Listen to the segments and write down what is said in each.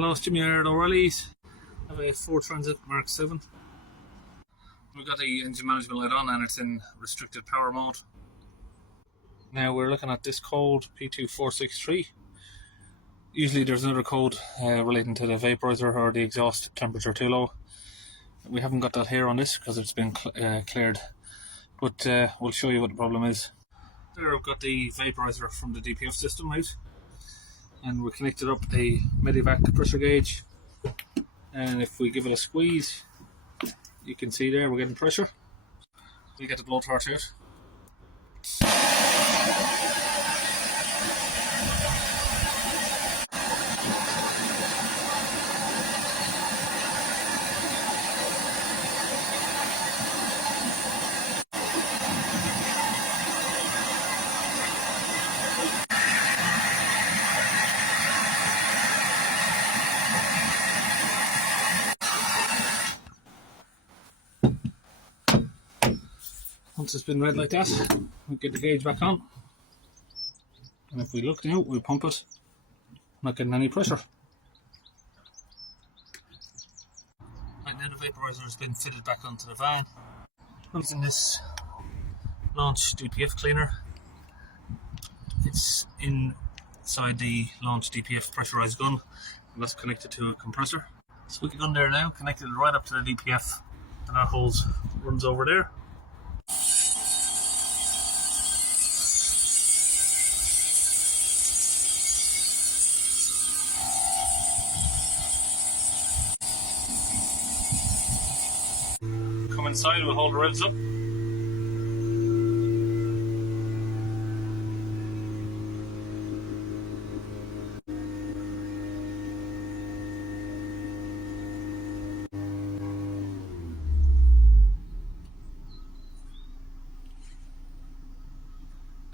Hello, it's Jimmy here at O'Reilly's. I have a Ford Transit Mark 7. We've got the engine management light on and it's in restricted power mode. Now we're looking at this code P2463. Usually there's another code relating to the vaporizer or the exhaust temperature too low. We haven't got that here on this because it's been cleared, but we'll show you what the problem is. There I've got the vaporizer from the DPF system out, and we connected up a Medivac pressure gauge, and if we give it a squeeze you can see there we're getting pressure. We get the blowtorch out. Once it's been red like that, we get the gauge back on, and if we look now, we pump it, not getting any pressure. Right now the vaporizer has been fitted back onto the van. I'm using this launch DPF cleaner. It's inside the launch DPF pressurized gun, and that's connected to a compressor. So we get the gun there now, connected right up to the DPF, and that hose runs over there. Come inside, we'll hold the revs up.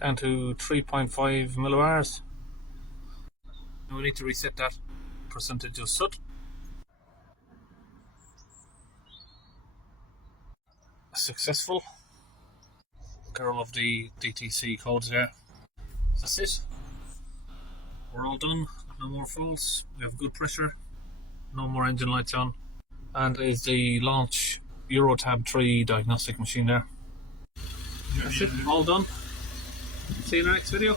Down to 3.5 millibars. Now we need to reset that percentage of soot. Successful. Got all of the DTC codes there. That's it. We're all done. No more faults. We have good pressure. No more engine lights on. And there's the launch Eurotab 3 diagnostic machine there. That's it. All done. See you in the next video.